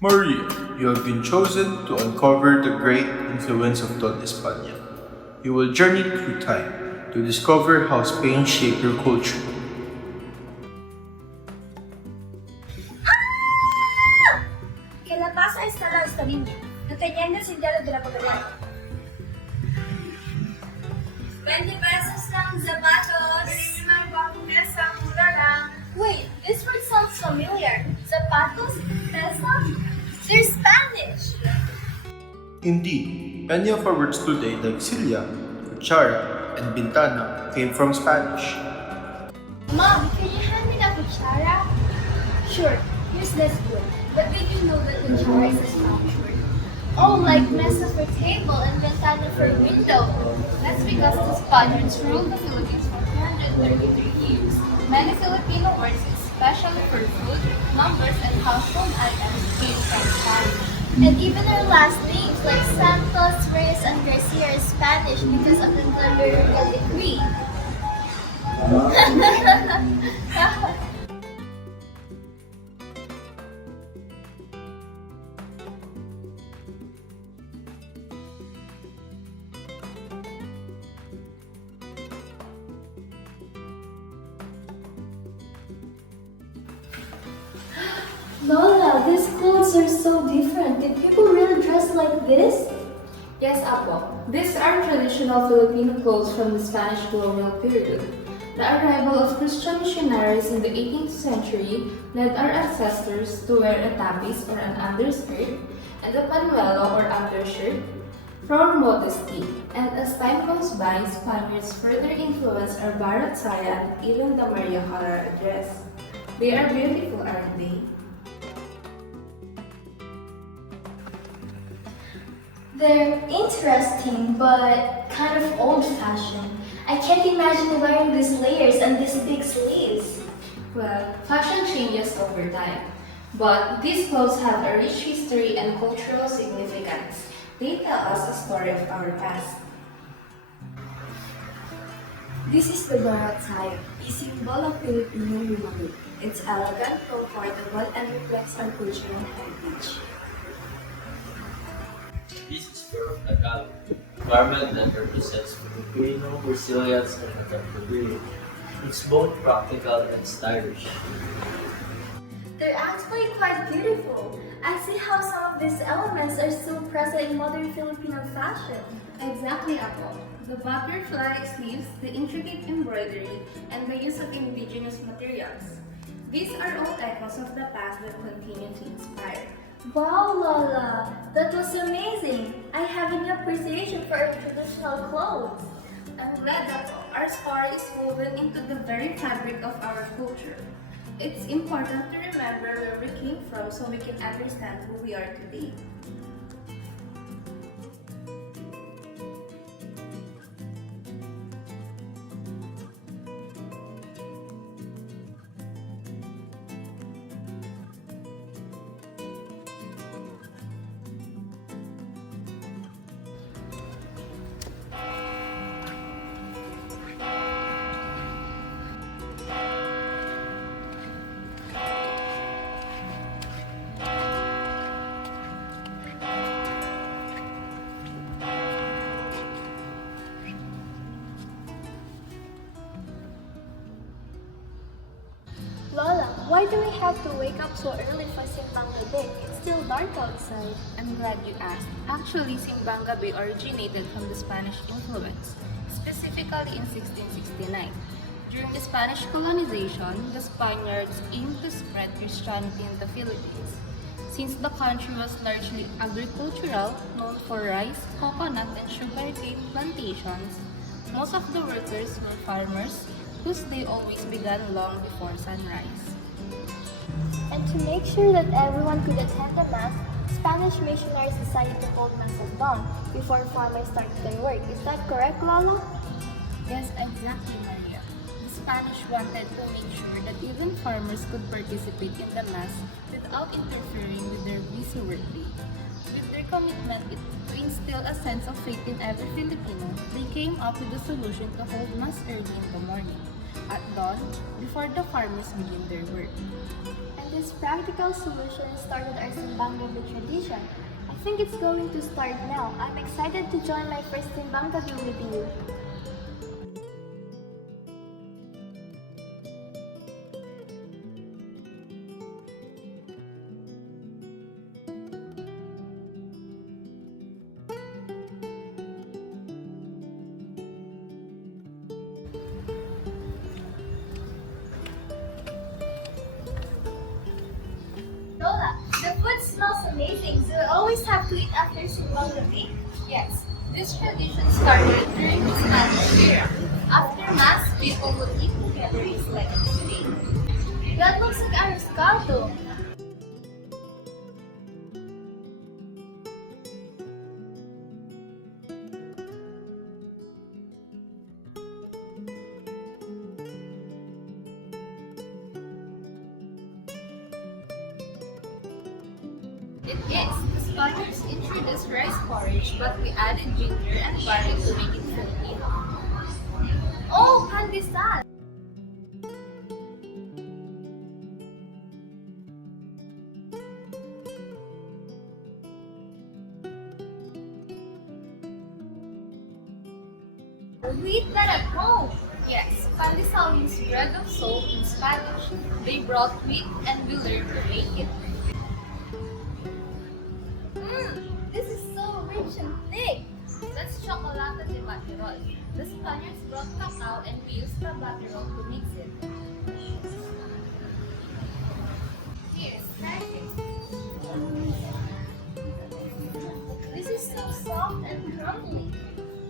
Maria, you have been chosen to uncover the great influence of Don España. You will journey through time to discover how Spain shaped your culture. Que la paz ha estado esta niña, deteniéndose el diálogo de la pobreza. 20 pesos lang, zapatos. Mura lang. Wait, this word sounds familiar. Zapatos? Peso? They're Spanish! Indeed, many of our words today, like Cilia, Cuchara, and Bintana, came from Spanish. Mom, can you hand me the cuchara? Sure, here's this one. But did you know that cuchara is a Spanish word? Oh, like mesa for table and ventana for window. That's because the Spaniards ruled the Philippines for 233 years. Many Filipino words, especially for food, numbers, and household items, came from Spanish. And even our last names like Santos, Reyes, and Garcia are Spanish because of the colonial decree. Lola, these clothes are so different. Did people really dress like this? Yes, Apo. These are traditional Filipino clothes from the Spanish colonial period. The arrival of Christian missionaries in the 18th century led our ancestors to wear a tabis or an underskirt and a panuelo or undershirt for modesty. And as time goes by, Spaniards further influenced our Barat Saya and even the Maria Clara dress. They are beautiful, aren't they? They're interesting, but kind of old-fashioned. I can't imagine wearing these layers and these big sleeves. Well, fashion changes over time, but these clothes have a rich history and cultural significance. They tell us a story of our past. This is the Barat Saya, a symbol of Filipino humanity. It's elegant, comfortable, and reflects our cultural heritage. This is pure Tagalog, garment that represents Filipino resilience and adaptability. It's both practical and stylish. They're actually quite beautiful. I see how some of these elements are still present in modern Filipino fashion. Exactly, Apo. The butterfly sleeves, the intricate embroidery, and the use of indigenous materials. These are all echoes of the past that continue to inspire. Wow, Lola, that was amazing. I have a new appreciation for our traditional clothes. I'm glad that our story is woven into the very fabric of our culture. It's important to remember where we came from so we can understand who we are today. Lola, why do we have to wake up so early for Simbang Gabi? It's still dark outside. I'm glad you asked. Actually, Simbang Gabi originated from the Spanish influence, specifically in 1669. During the Spanish colonization, the Spaniards aimed to spread Christianity in the Philippines. Since the country was largely agricultural, known for rice, coconut, and sugarcane plantations, most of the workers were farmers whose day always began long before sunrise. And to make sure that everyone could attend the Mass, Spanish missionaries decided to hold Mass at dawn before farmers started their work. Is that correct, Lola? Yes, exactly, Maria. The Spanish wanted to make sure that even farmers could participate in the Mass without interfering with their busy workday. With their commitment to instill a sense of faith in every Filipino, they came up with a solution to hold Mass early in the morning. at dawn before the farmers begin their work. And this practical solution started our Simbang Gabi tradition. I think it's going to start now. I'm excited to join my first Simbang Gabi with you. Lola, the food smells amazing. Do we always have to eat after Simbang Gabi? Yes, this tradition started during the Spanish era. After Mass, people would eat together like today. That looks like arroz caldo. It is. The Spaniards introduced rice porridge, but we added ginger and barley to make it Filipino. Oh, pandesal! We eat that at home. Yes, pandesal means bread of salt in Spanish. They brought wheat and we learned to make it. This is so rich and thick. That's chocolate de baterol. The Spaniards brought cacao and we used the baterol to mix it. Here's magic. This is so soft and crumbly.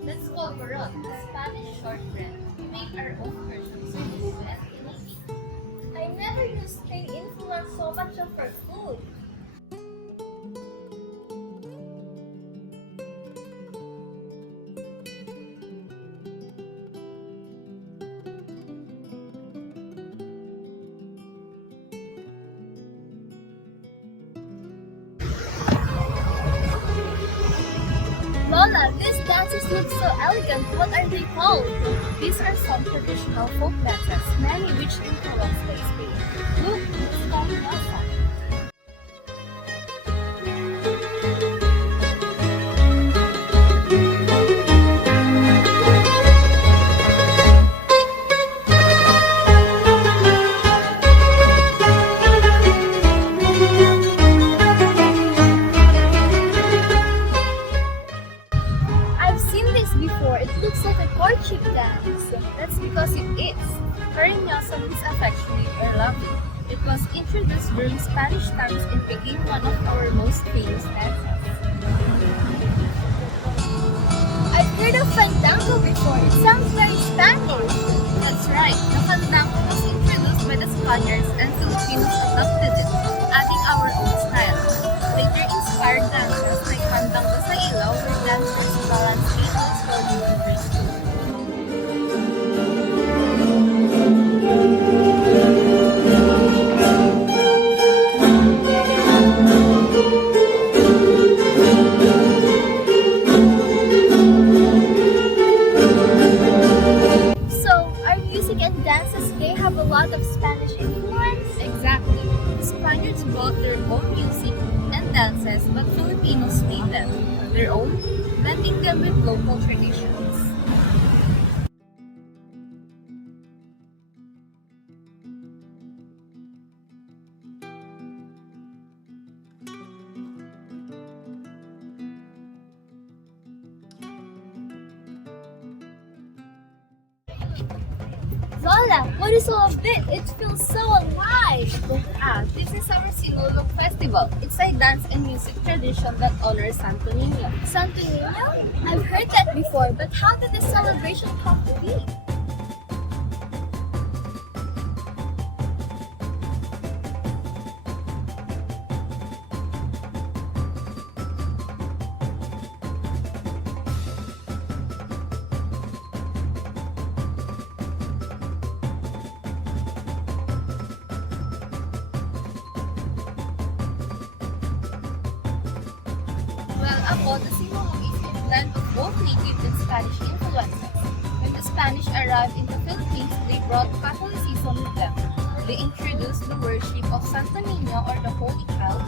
That's polvorón, the Spanish shortbread. We make our own versions of this and easy. I never knew Spain influenced so much of our food. Lola, these dances look so elegant. What are they called? These are some traditional folk dances, many which influenced by Spain. Look, it's Carinasa. I've seen this before. It looks like a courtship dance. That's because it is. Cariñosa means affectionate or loving. It was introduced during Spanish times and became one of our most famous dances. I've heard of fandango before. It sounds very Spanish. That's right. The fandango was introduced by the Spaniards and Filipinos adopted it, adding our own style. Later inspired dances like fandango sa ilaw where dancers balance rhythms while doing their school. So, our music and dances today have a lot of Spanish influence? Exactly. The Spaniards brought their own music and dances, but Filipinos made them their own, blending them with local traditions. Lola, what is all of this? It feels so alive. This is our Sinulog Festival. It's a dance and music tradition that honors Santo Niño. Santo Niño? I've heard that before, but how did the celebration come to be? Well, ako, the Sinulog is a blend of both native and Spanish influences. When the Spanish arrived in the Philippines, they brought Catholicism with them. They introduced the worship of Santa Nina or the Holy Child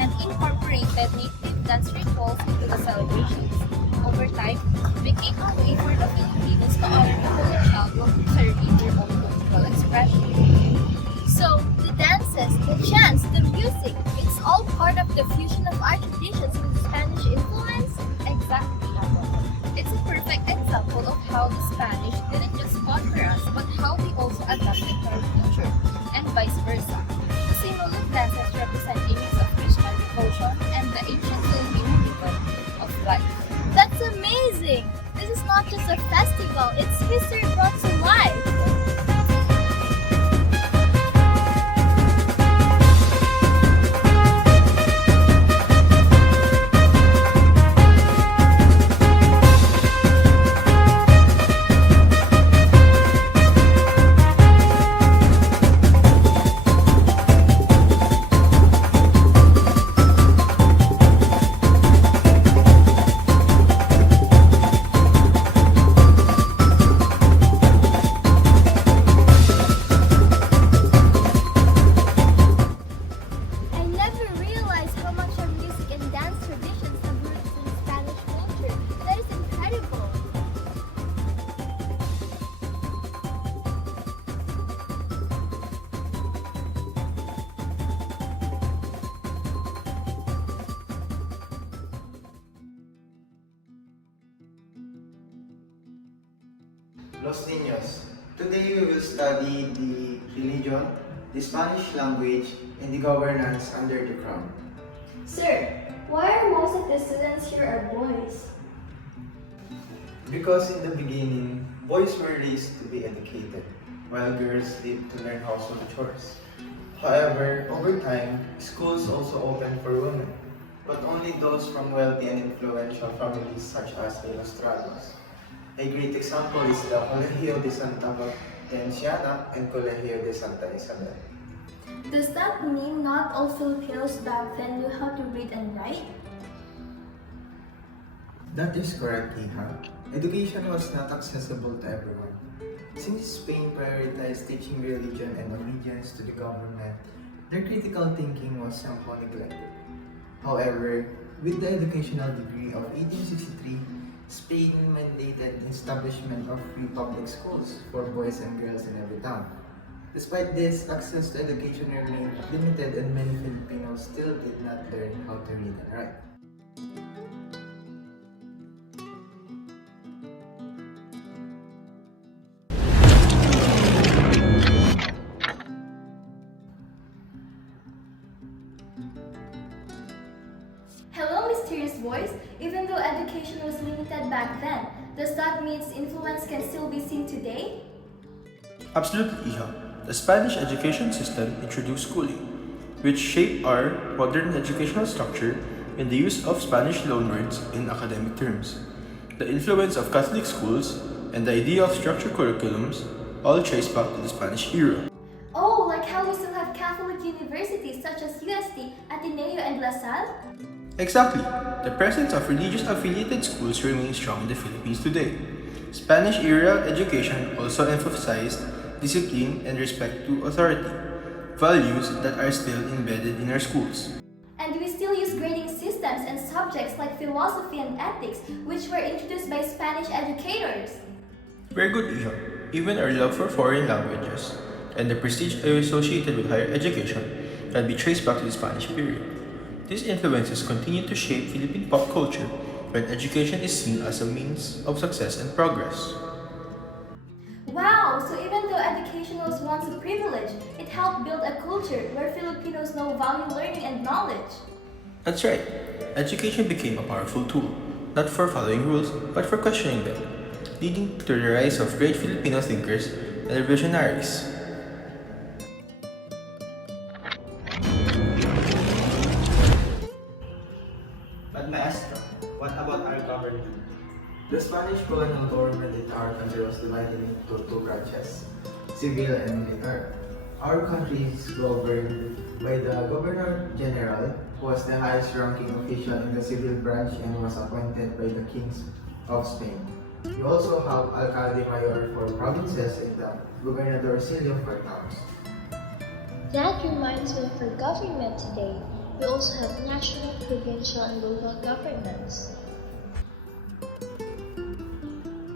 and incorporated native dance rituals into the celebrations. Over time, it became a way for the Filipinos to honor the Holy Child while preserving their own cultural expression. So, the dances, the chants, the music, it's all part of the fusion of our traditions with Spanish influence? Exactly, Mama. It's a perfect example of how the Spanish didn't just conquer us, but how we also adapted to our culture, and vice versa. The Sinulog dances represent images of Christian devotion and the ancient Filipino rhythm of life. That's amazing! This is not just a festival, it's history brought to life! I never realized how much our music and dance traditions have roots in Spanish culture. That is incredible! Los Niños, today we will study the religion, the Spanish language, and the governance under the crown. Sir, why are most of the students here are boys? Because in the beginning, boys were raised to be educated, while girls lived to learn household chores. However, over time, schools also opened for women, but only those from wealthy and influential families such as the Nostrados. A great example is the Colegio de Santa Hortensiana and Colegio de Santa Isabel. Does that mean not all Filipinos back then knew how to read and write? That is correct, Iha. Education was not accessible to everyone. Since Spain prioritized teaching religion and obedience to the government, their critical thinking was somehow neglected. However, with the educational degree of 1863, Spain mandated establishment of free public schools for boys and girls in every town. Despite this, access to education remained limited and many Filipinos still did not learn how to read and write. Hello, mysterious voice. Even though education was limited back then, does that mean its influence can still be seen today? Absolutely, Iha. The Spanish education system introduced schooling, which shaped our modern educational structure and the use of Spanish loanwords in academic terms. The influence of Catholic schools and the idea of structured curriculums all trace back to the Spanish era. Oh, like how we still have Catholic universities such as UST, Ateneo, and La Salle? Exactly. The presence of religious affiliated schools remains strong in the Philippines today. Spanish era education also emphasized discipline and respect to authority, values that are still embedded in our schools. And we still use grading systems and subjects like philosophy and ethics, which were introduced by Spanish educators. Very good, Iha. Even our love for foreign languages and the prestige associated with higher education can be traced back to the Spanish period. These influences continue to shape Philippine pop culture when education is seen as a means of success and progress. Wow, so even though education was once a privilege, it helped build a culture where Filipinos know value learning and knowledge. That's right. Education became a powerful tool, not for following rules, but for questioning them, leading to the rise of great Filipino thinkers and visionaries. But maestro, what about our government? The Spanish colonial government in our country was divided into two branches, civil and military. Our country is governed by the Governor General, who was the highest ranking official in the civil branch and was appointed by the kings of Spain. We also have alcalde mayor for provinces and the gobernadorcillo for towns. That reminds me of our government today. We also have national, provincial, and local governments.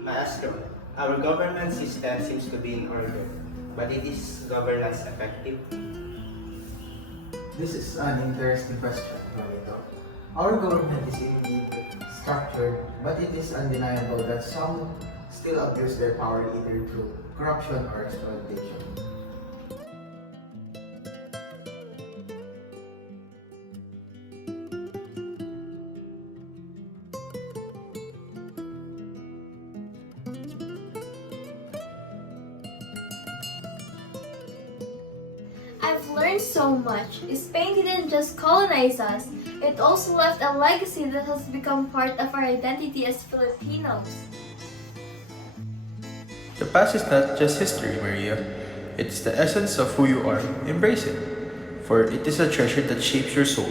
Maestro, our government system seems to be in order, but it is governance effective? This is an interesting question, Manito. Our government is indeed structured, but it is undeniable that some still abuse their power either through corruption or exploitation. I've learned so much. Spain didn't just colonize us, it also left a legacy that has become part of our identity as Filipinos. The past is not just history, Maria. It's the essence of who you are. Embrace it, for it is a treasure that shapes your soul.